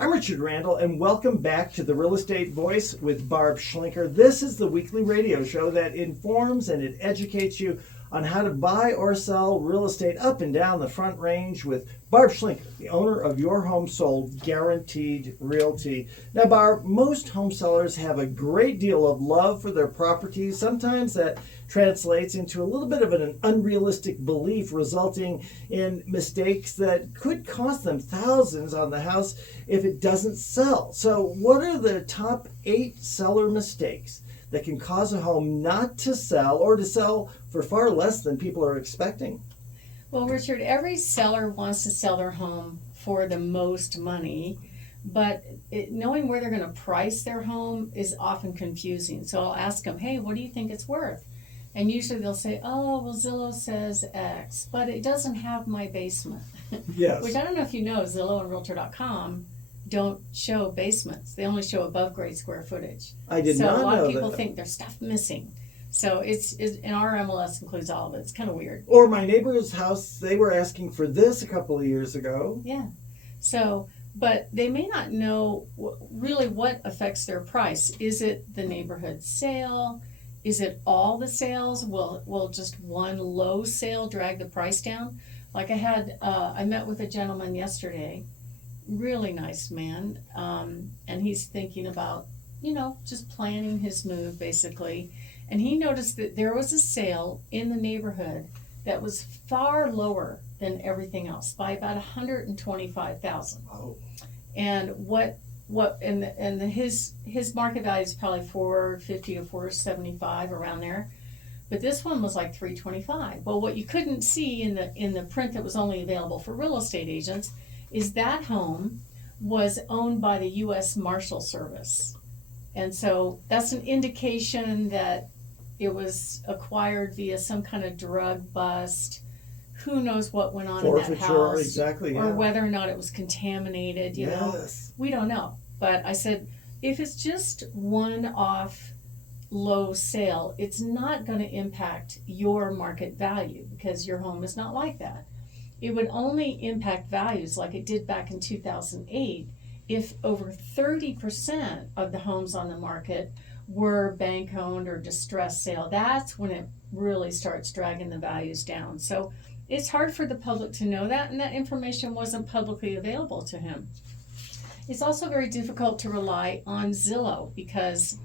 I'm Richard Randall, and welcome back to the Real Estate Voice with Barb Schlinker. This is the weekly radio show that informs and it educates you on how to buy or sell real estate up and down the Front Range with Barb Schlinker, the owner of Your Home Sold Guaranteed Realty. Now, Barb, most home sellers have a great deal of love for their properties. Sometimes that translates into a little bit of an unrealistic belief, resulting in mistakes that could cost them thousands on the house if it doesn't sell. So what are the top 8 seller mistakes that can cause a home not to sell or to sell for far less than people are expecting? Well, Richard, every seller wants to sell their home for the most money, but knowing where they're going to price their home is often confusing. So I'll ask them, hey, what do you think it's worth? And usually they'll say, oh, well, Zillow says X, but it doesn't have my basement. Yes. Which I don't know if you know, Zillow and Realtor.com don't show basements. They only show above grade square footage. I did not know that. So a lot of people think there's stuff missing. So it's and our MLS includes all of it. It's kind of weird. Or my neighbor's house, they were asking for this a couple of years ago. Yeah. So, but they may not know really what affects their price. Is it the neighborhood sale? Is it all the sales? Will just one low sale drag the price down? Like I met with a gentleman yesterday, really nice man, and he's thinking about, just planning his move basically. And he noticed that there was a sale in the neighborhood that was far lower than everything else by about $125,000. Oh. And his market value is probably $450 to $475 around there, but this one was like $325. Well, what you couldn't see in the print that was only available for real estate agents is that home was owned by the U.S. Marshal Service, and so that's an indication that it was acquired via some kind of drug bust. Who knows what went on in that house, exactly, yeah. Or whether or not it was contaminated, Yes. We don't know. But I said, if it's just one-off low sale, it's not going to impact your market value because your home is not like that. It would only impact values like it did back in 2008 if over 30% of the homes on the market were bank-owned or distressed sale. That's when it really starts dragging the values down. So it's hard for the public to know that, and that information wasn't publicly available to him. It's also very difficult to rely on Zillow because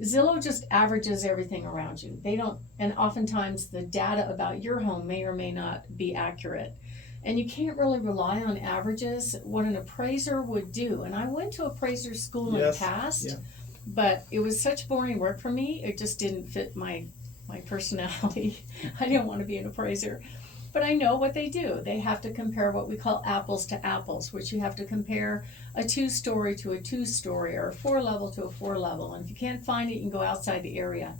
Zillow just averages everything around you. They don't, and oftentimes the data about your home may or may not be accurate. And you can't really rely on averages. What an appraiser would do, and I went to appraiser school in the past, but it was such boring work for me, it just didn't fit my personality. I didn't want to be an appraiser. But I know what they do. They have to compare what we call apples to apples, which you have to compare a 2-story to a 2-story or a 4-level to a 4-level. And if you can't find it, you can go outside the area.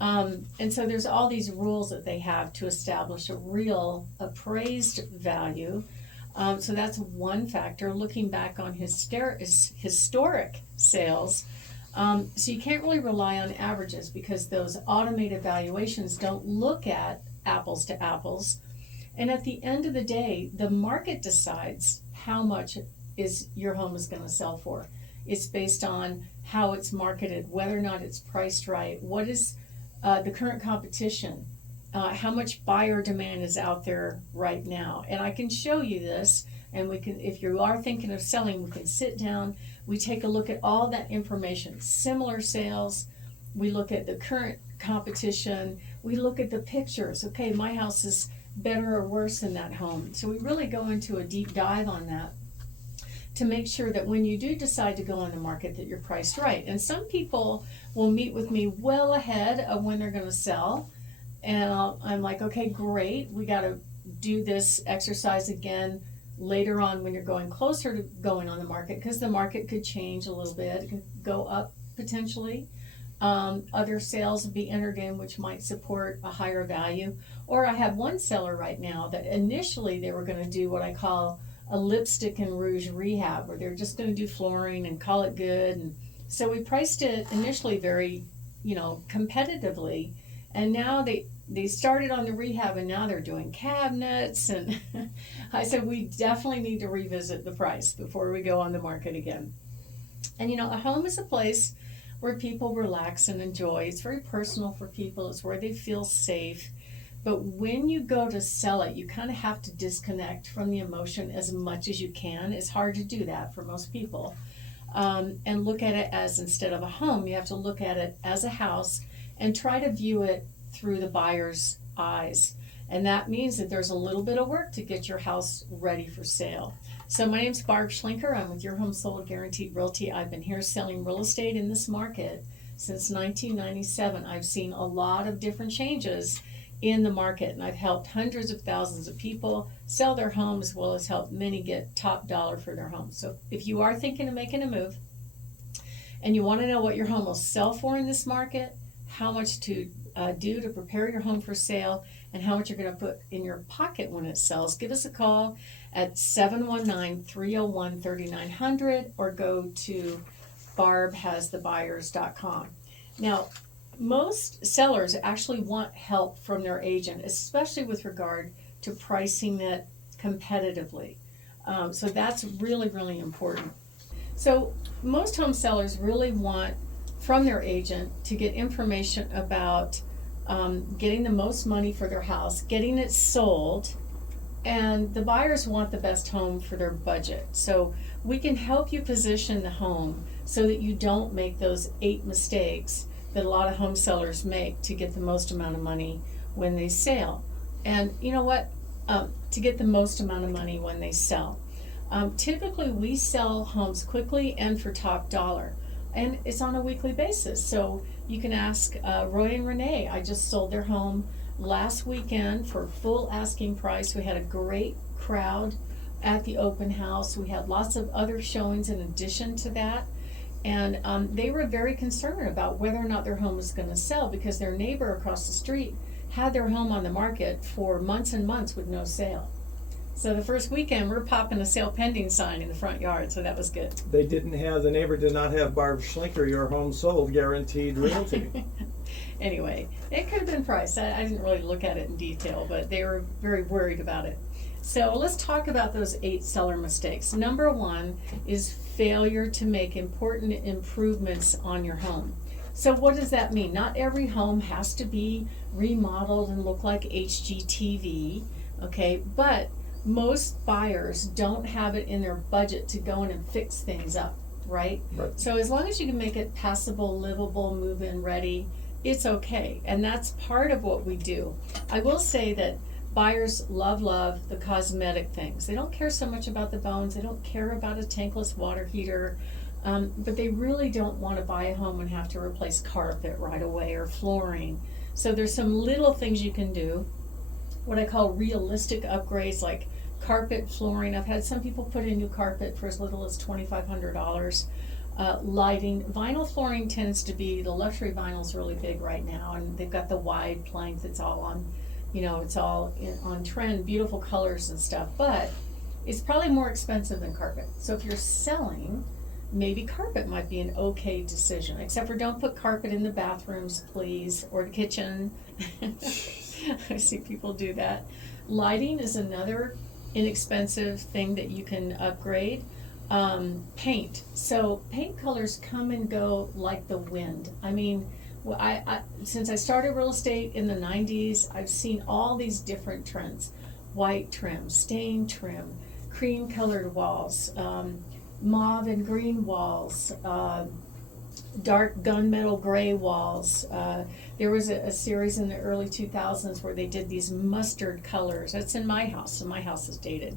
And so there's all these rules that they have to establish a real appraised value. So that's one factor, looking back on historic sales. So you can't really rely on averages because those automated valuations don't look at apples to apples. And at the end of the day, the market decides how much your home is going to sell for. It's based on how it's marketed, whether or not it's priced right, what is the current competition, how much buyer demand is out there right now. And I can show you this, and we can, if you are thinking of selling, we can sit down, we take a look at all that information, similar sales, we look at the current competition, we look at the pictures. Okay, my house is better or worse than that home. So we really go into a deep dive on that to make sure that when you do decide to go on the market that you're priced right. And some people will meet with me well ahead of when they're going to sell, and I'm like, okay, great, we got to do this exercise again later on when you're going closer to going on the market, because the market could change a little bit. It could go up potentially. Other sales will be entered in which might support a higher value. Or I have one seller right now that initially they were going to do what I call a lipstick and rouge rehab, where they're just going to do flooring and call it good. And so we priced it initially very, competitively, and now they started on the rehab and now they're doing cabinets. And I said, we definitely need to revisit the price before we go on the market again. And a home is a place where people relax and enjoy. It's very personal for people. It's where they feel safe. But when you go to sell it, you kind of have to disconnect from the emotion as much as you can. It's hard to do that for most people. And look at it as, instead of a home, you have to look at it as a house and try to view it through the buyer's eyes. And that means that there's a little bit of work to get your house ready for sale. So my name's Barb Schlinker. I'm with Your Home Sold Guaranteed Realty. I've been here selling real estate in this market since 1997. I've seen a lot of different changes in the market, and I've helped hundreds of thousands of people sell their homes, as well as helped many get top dollar for their homes. So if you are thinking of making a move and you want to know what your home will sell for in this market, how much to do to prepare your home for sale, and how much you're going to put in your pocket when it sells, give us a call at 719-301-3900 or go to barbhasthebuyers.com. Now, most sellers actually want help from their agent, especially with regard to pricing it competitively. So that's really, really important. So most home sellers really want from their agent to get information about getting the most money for their house, getting it sold, and the buyers want the best home for their budget. So we can help you position the home so that you don't make those 8 mistakes that a lot of home sellers make to get the most amount of money when they sell. And you know what? To get the most amount of money when they sell. Typically we sell homes quickly and for top dollar. And it's on a weekly basis. So you can ask Roy and Renee. I just sold their home last weekend for full asking price. We had a great crowd at the open house. We had lots of other showings in addition to that. And they were very concerned about whether or not their home was going to sell, because their neighbor across the street had their home on the market for months and months with no sale. So the first weekend, we're popping a sale pending sign in the front yard, so that was good. The neighbor did not have Barb Schlinker, Your Home Sold Guaranteed Realty. Anyway, it could have been priced. I didn't really look at it in detail, but they were very worried about it. So let's talk about those 8 seller mistakes. Number 1 is failure to make important improvements on your home. So what does that mean? Not every home has to be remodeled and look like HGTV, okay? But most buyers don't have it in their budget to go in and fix things up, right? So as long as you can make it passable, livable, move-in ready, it's okay. And that's part of what we do. I will say that buyers love the cosmetic things. They don't care so much about the bones. They don't care about a tankless water heater. But they really don't want to buy a home and have to replace carpet right away or flooring. So there's some little things you can do, what I call realistic upgrades, like carpet, flooring. I've had some people put in new carpet for as little as $2,500. Lighting. Vinyl flooring tends to be, the luxury vinyl is really big right now, and they've got the wide plank that's all on, it's all on trend, beautiful colors and stuff, but it's probably more expensive than carpet. So if you're selling, maybe carpet might be an okay decision, except for don't put carpet in the bathrooms, please, or the kitchen. I see people do that. Lighting is another inexpensive thing that you can upgrade. Paint. So paint colors come and go like the wind. I mean, I since I started real estate in the 90s, I've seen all these different trends. White trim, stain trim, cream colored walls, mauve and green walls, dark gunmetal gray walls. There was a series in the early 2000s where they did these mustard colors. That's in my house, so my house is dated.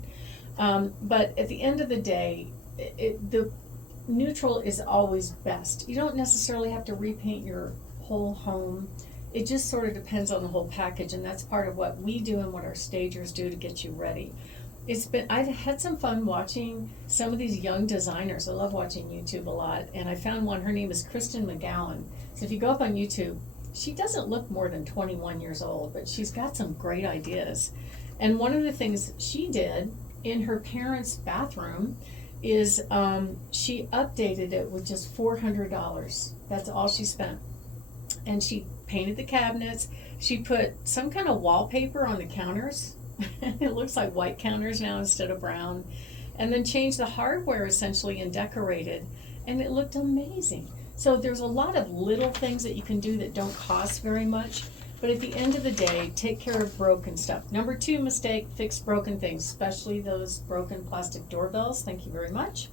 But at the end of the day, the neutral is always best. You don't necessarily have to repaint your whole home. It just sort of depends on the whole package, and that's part of what we do and what our stagers do to get you ready. I've had some fun watching some of these young designers. I love watching YouTube a lot, and I found one. Her name is Kristen McGowan. So if you go up on YouTube, she doesn't look more than 21 years old, but she's got some great ideas. And one of the things she did in her parents' bathroom is she updated it with just $400. That's all she spent. and she painted the cabinets. She put some kind of wallpaper on the counters. It looks like white counters now instead of brown. And then changed the hardware essentially and decorated. And it looked amazing. So there's a lot of little things that you can do that don't cost very much. But at the end of the day, take care of broken stuff. Number 2 mistake, fix broken things, especially those broken plastic doorbells. Thank you very much.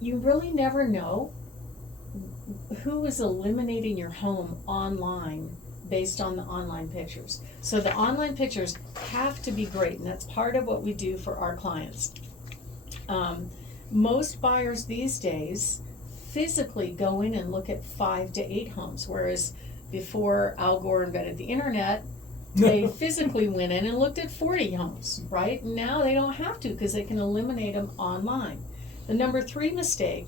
You really never know who is eliminating your home online based on the online pictures. So the online pictures have to be great, and that's part of what we do for our clients. Most buyers these days physically go in and look at 5 to 8 homes, whereas before Al Gore invented the internet, they physically went in and looked at 40 homes, right? Now they don't have to because they can eliminate them online. The number 3 mistake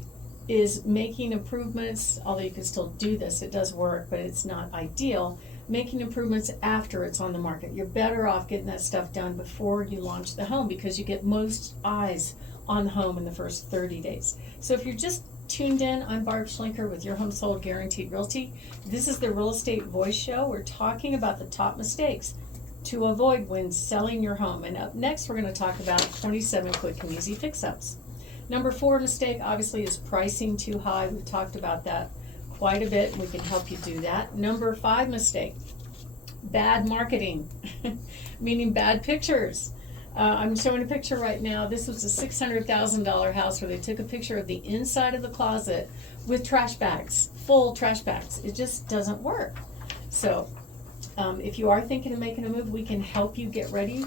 is making improvements, although you can still do this, it does work, but it's not ideal, making improvements after it's on the market. You're better off getting that stuff done before you launch the home because you get most eyes on the home in the first 30 days. So if you're just tuned in, I'm Barb Schlinker with Your Home Sold Guaranteed Realty. This is the Real Estate Voice Show. We're talking about the top mistakes to avoid when selling your home. And up next, we're going to talk about 27 quick and easy fix-ups. Number 4 mistake, obviously, is pricing too high. We've talked about that quite a bit, and we can help you do that. Number 5 mistake, bad marketing, meaning bad pictures. I'm showing a picture right now. This was a $600,000 house where they took a picture of the inside of the closet with trash bags, full trash bags. It just doesn't work. So if you are thinking of making a move, we can help you get ready.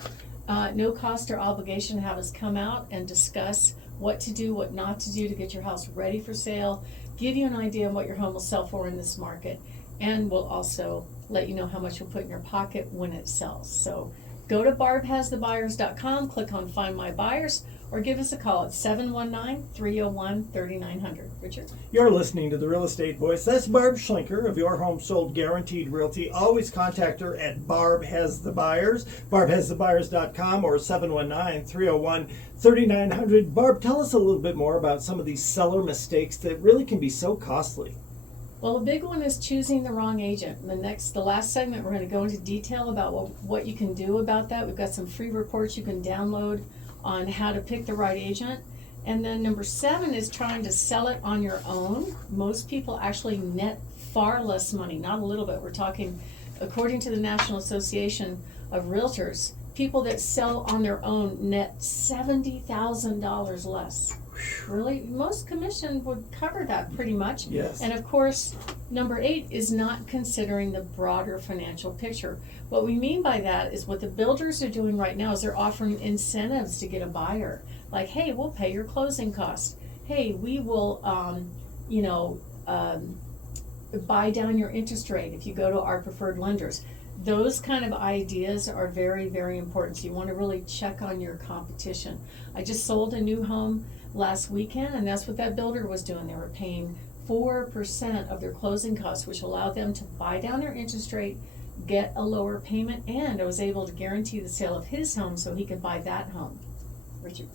No cost or obligation to have us come out and discuss what to do, what not to do to get your house ready for sale, give you an idea of what your home will sell for in this market, and we'll also let you know how much you'll put in your pocket when it sells. So go to barbhasthebuyers.com, click on Find My Buyers, or give us a call at 719-301-3900. Richard? You're listening to The Real Estate Voice. That's Barb Schlinker of Your Home Sold Guaranteed Realty. Always contact her at Barb Has the Buyers, barbhasthebuyers.com, or 719-301-3900. Barb, tell us a little bit more about some of these seller mistakes that really can be so costly. Well, a big one is choosing the wrong agent. The last segment, we're going to go into detail about what you can do about that. We've got some free reports you can download on how to pick the right agent. And then number 7 is trying to sell it on your own. Most people actually net far less money, not a little bit. We're talking, according to the National Association of Realtors, people that sell on their own net $70,000 less. Really, most commission would cover that pretty much. Yes. And of course, number 8 is not considering the broader financial picture. What we mean by that is what the builders are doing right now is they're offering incentives to get a buyer. Like, hey, we'll pay your closing costs. Hey, we will, buy down your interest rate if you go to our preferred lenders. Those kind of ideas are very, very important. So you want to really check on your competition. I just sold a new home last weekend, and that's what that builder was doing. They were paying 4% of their closing costs, which allowed them to buy down their interest rate, get a lower payment, and I was able to guarantee the sale of his home so he could buy that home. Richard?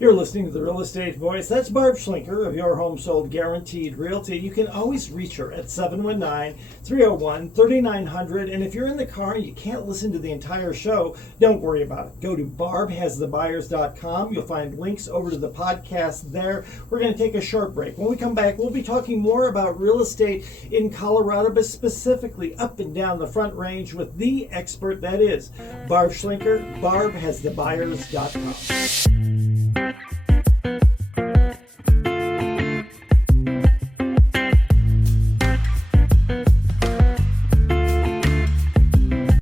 You're listening to The Real Estate Voice. That's Barb Schlinker of Your Home Sold Guaranteed Realty. You can always reach her at 719-301-3900. And if you're in the car and you can't listen to the entire show, don't worry about it. Go to barbhasthebuyers.com. You'll find links over to the podcast there. We're going to take a short break. When we come back, we'll be talking more about real estate in Colorado, but specifically up and down the Front Range with the expert that is Barb Schlinker, barbhasthebuyers.com.